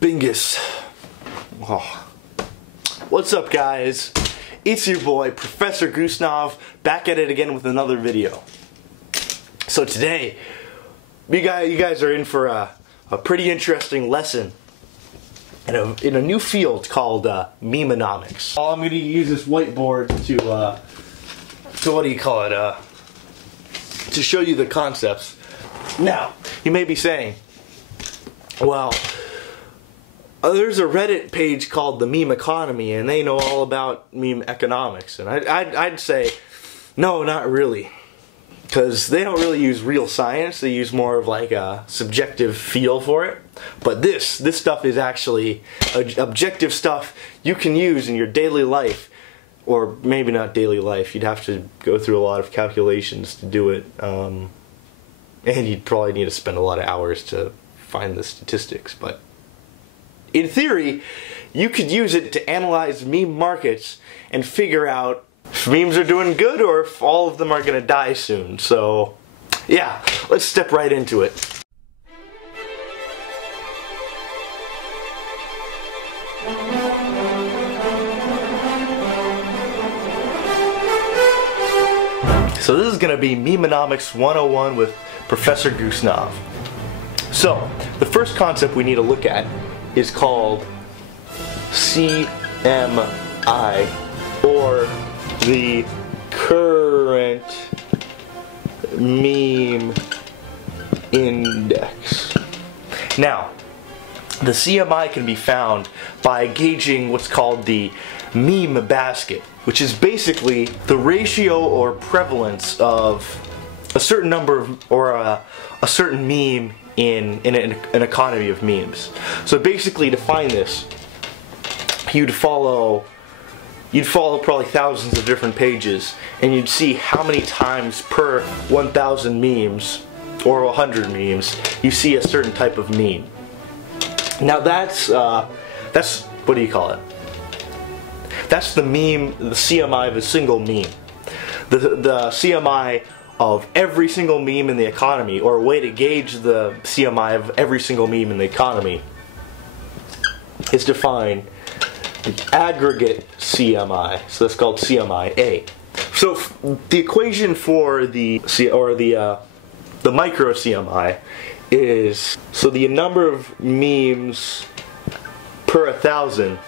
Bingus. Oh. What's up, guys? It's your boy, Professor Gusnov, back at it again with another video. So today, you guys are in for a pretty interesting lesson in a new field called Memenomics. I'm going to use this whiteboard to what do you call it? To show you the concepts. Now, you may be saying, well, there's a Reddit page called the Meme Economy, and they know all about meme economics. And I'd say, no, not really. Because they don't really use real science, they use more of like a subjective feel for it. But this stuff is actually objective stuff you can use in your daily life. Or maybe not daily life, you'd have to go through a lot of calculations to do it. And you'd probably need to spend a lot of hours to find the statistics. But in theory, you could use it to analyze meme markets and figure out if memes are doing good or if all of them are going to die soon. So, yeah, let's step right into it. So this is going to be Memenomics 101 with Professor Gusnov. So, the first concept we need to look at is called CMI, or the Current Meme Index. Now, the CMI can be found by gauging what's called the meme basket, which is basically the ratio or prevalence of a certain number of, or a certain meme in an economy of memes. So basically, to find this, you'd follow probably thousands of different pages, and you'd see how many times per 1,000 memes or 100 memes you see a certain type of meme. Now that's what do you call it? That's the meme, the CMI of a single meme. The CMI of every single meme in the economy, or a way to gauge the CMI of every single meme in the economy, is to find the aggregate CMI. So that's called CMI-A. So the equation for the micro CMI is, so the number of memes per 1,000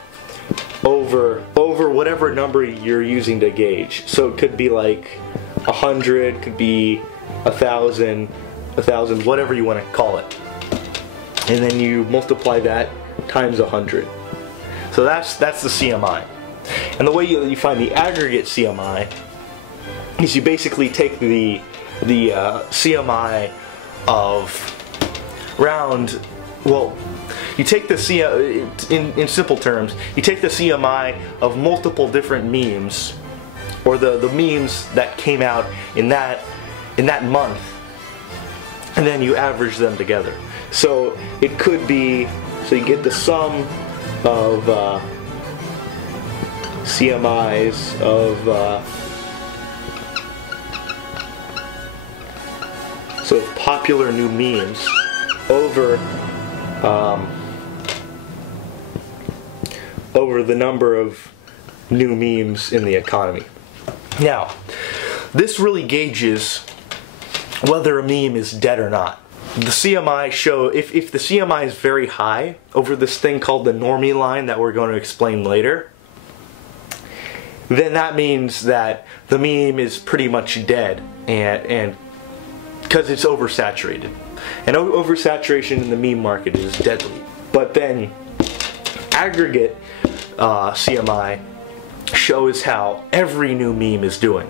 over whatever number you're using to gauge. So it could be like 100, could be 1,000, whatever you want to call it. And then you multiply that times 100. So that's the CMI. And the way you find the aggregate CMI is you basically take the CMI of you take the in simple terms, you take the CMI of multiple different memes, or the memes that came out in that month, and then you average them together. So it could be, so you get the sum of CMIs of so popular new memes over the number of new memes in the economy. Now, this really gauges whether a meme is dead or not. The CMI show, if the CMI is very high over this thing called the normie line that we're going to explain later, then that means that the meme is pretty much dead, and because it's oversaturated. And oversaturation in the meme market is deadly. But then aggregate CMI shows how every new meme is doing.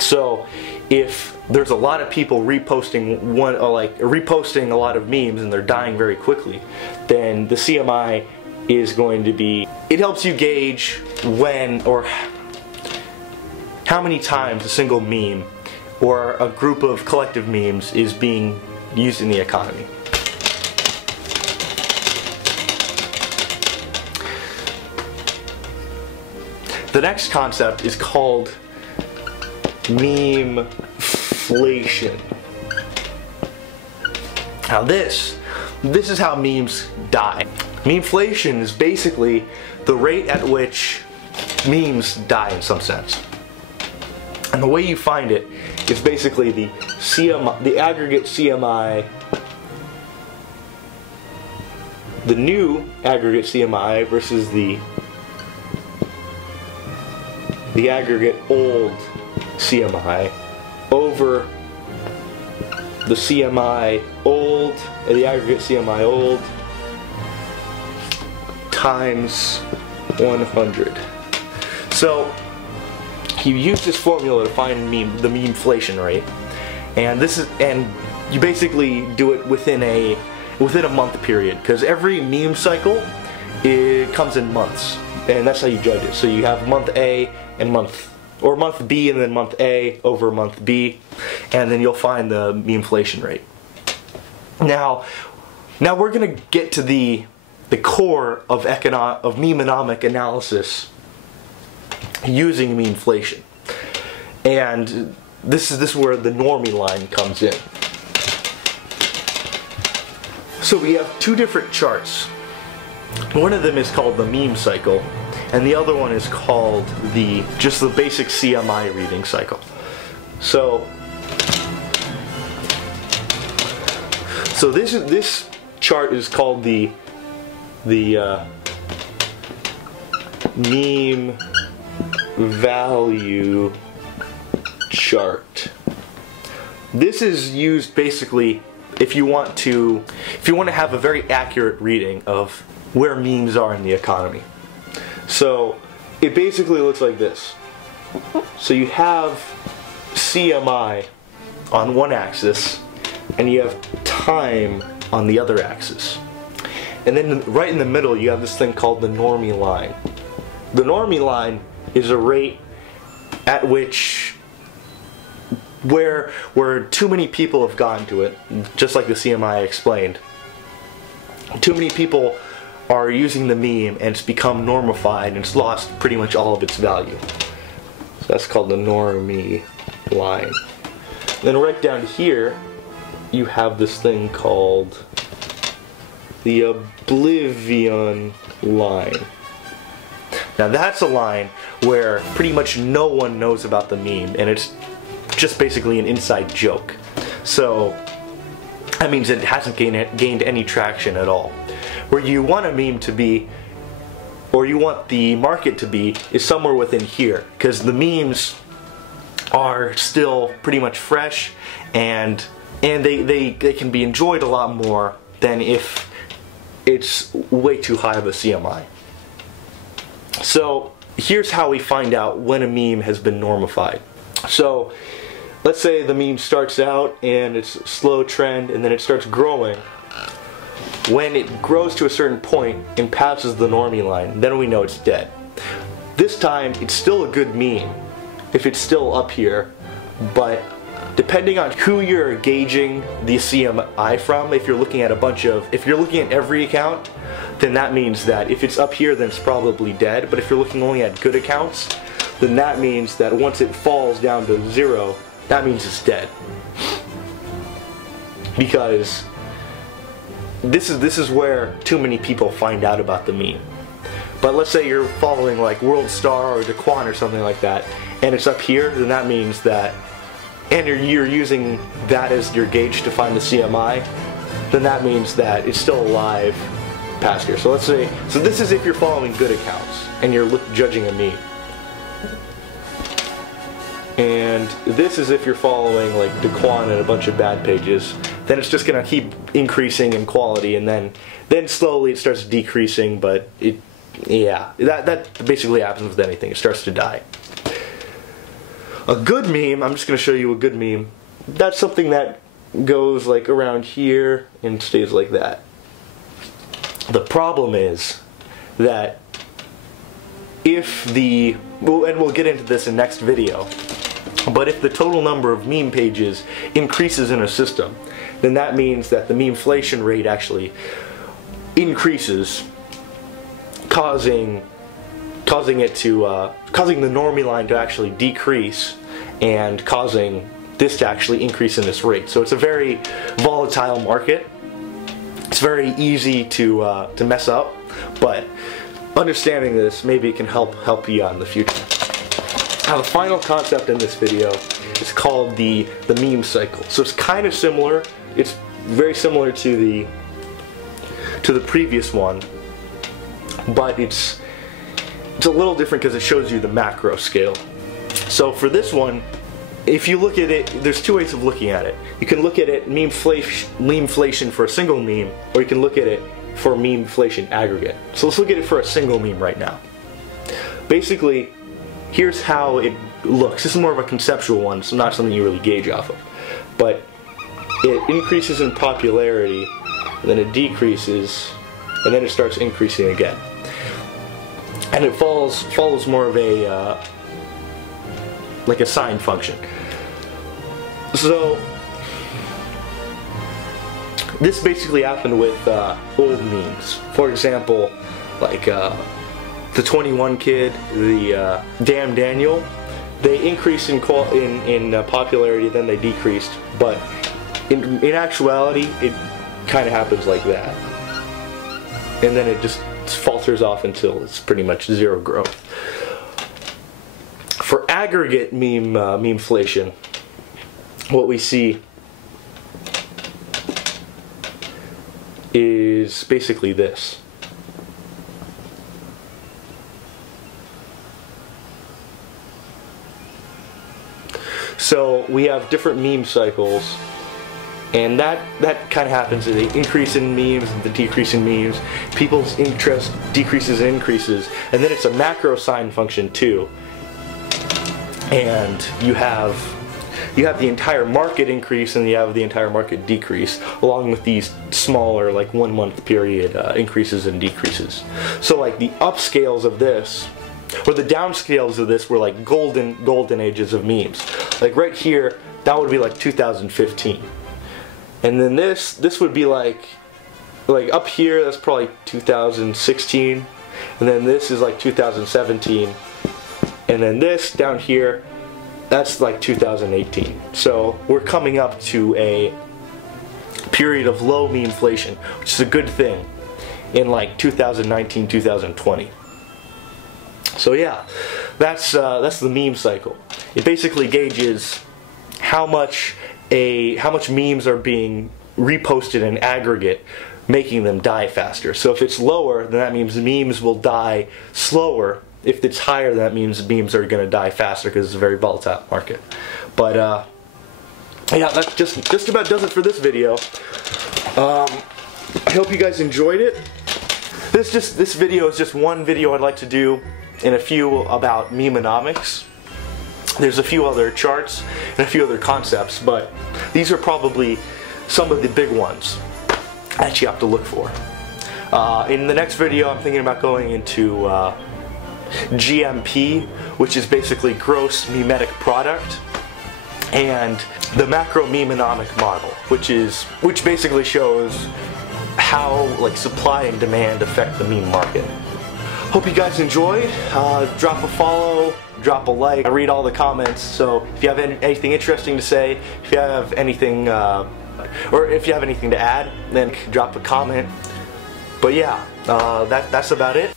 So if there's a lot of people reposting reposting a lot of memes and they're dying very quickly, then the CMI is going to be, it helps you gauge when or how many times a single meme or a group of collective memes is being used in the economy. The next concept is called memeflation. Now this is how memes die. Memeflation is basically the rate at which memes die in some sense. And the way you find it is basically the CMI, the aggregate CMI, the new aggregate CMI versus the aggregate old CMI over the CMI old, the aggregate CMI old times 100. So you use this formula to find the memeflation rate, and you basically do it within a month period, because every meme cycle, it comes in months, and that's how you judge it. So you have month A and month B, and then month A over month B, and then you'll find the memeflation rate. Now we're gonna get to the core of memenomic analysis using memeflation, and this is where the normie line comes in. So we have two different charts. One of them is called the meme cycle, and the other one is called just the basic CMI reading cycle. So this chart is called the meme value chart. This is used basically if you want to have a very accurate reading of where memes are in the economy. So it basically looks like this. So you have CMI on one axis, and you have time on the other axis. And then right in the middle you have this thing called the normie line. The normie line is a rate at which where too many people have gotten to it, just like the CMI explained. Too many people are using the meme, and it's become normified, and it's lost pretty much all of its value. So that's called the normie line. Then right down here you have this thing called the oblivion line. Now that's a line where pretty much no one knows about the meme, and it's just basically an inside joke. So that means it hasn't gained any traction at all. Where you want a meme to be, or you want the market to be, is somewhere within here, because the memes are still pretty much fresh, and they can be enjoyed a lot more than if it's way too high of a CMI. So here's how we find out when a meme has been normified. So let's say the meme starts out and it's a slow trend, and then it starts growing. When it grows to a certain point and passes the normie line, then we know it's dead. This time it's still a good meme if it's still up here, but depending on who you're gauging the CMI from, if you're looking at every account, then that means that if it's up here, then it's probably dead. But if you're looking only at good accounts, then that means that once it falls down to 0, that means it's dead. Because this is where too many people find out about the meme. But let's say you're following like World Star or LaCroix or something like that, and it's up here, then that means that, and you're using that as your gauge to find the CMI, then that means that it's still alive past here. So let's say, so this is if you're following good accounts and you're judging a meme. And this is if you're following like LaCroix and a bunch of bad pages, then it's just gonna keep increasing in quality, and then slowly it starts decreasing, but that basically happens with anything. It starts to die. A good meme, I'm just gonna show you a good meme. That's something that goes like around here and stays like that. The problem is that if and we'll get into this in next video, but if the total number of meme pages increases in a system, then that means that the memeflation rate actually increases, causing the normie line to actually decrease, and causing this to actually increase in this rate. So it's a very volatile market, It's very easy to mess up, but understanding this, maybe it can help you out in the future. Now the final concept in this video is called the meme cycle. So it's kind of similar. It's very similar to the previous one, but it's a little different because it shows you the macro scale. So for this one, if you look at it, there's two ways of looking at it. You can look at it memeflation for a single meme, or you can look at it for memeflation aggregate. So let's look at it for a single meme right now. Basically, here's how it looks. This is more of a conceptual one, so not something you really gauge off of. But it increases in popularity, and then it decreases, and then it starts increasing again. And it follows more of a like a sine function. So this basically happened with old memes. For example, like the 21 Kid, the Damn Daniel. They increased in popularity, then they decreased. But in actuality, it kind of happens like that, and then it just falters off until it's pretty much zero growth. For aggregate memeflation, what we see is basically this. So we have different meme cycles, and that kind of happens. The increase in memes and the decrease in memes, people's interest decreases and increases, and then it's a macro sine function too. And you have the entire market increase and you have the entire market decrease, along with these smaller, like 1 month period increases and decreases. So like the upscales of this, or the downscales of this, were like golden ages of memes. Like right here, that would be like 2015. And then this would be like up here, that's probably 2016. And then this is like 2017. And then this down here, that's like 2018. So we're coming up to a period of low memeflation, which is a good thing, in like 2019, 2020. So yeah, that's the meme cycle. It basically gauges how much memes are being reposted in aggregate, making them die faster. So if it's lower, then that means memes will die slower. If it's higher, that means memes are going to die faster because it's a very volatile market. But yeah, that just about does it for this video. I hope you guys enjoyed it. This video is just one video I'd like to do in a few about Memenomics. There's a few other charts and a few other concepts, but these are probably some of the big ones that you have to look for. In the next video, I'm thinking about going into GMP, which is basically gross memetic product, and the macro memenomic model, which basically shows how like supply and demand affect the meme market. Hope you guys enjoyed. Drop a follow, drop a like. I read all the comments, so if you have anything interesting to say, if you have anything or if you have anything to add, then drop a comment. But yeah, that's about it.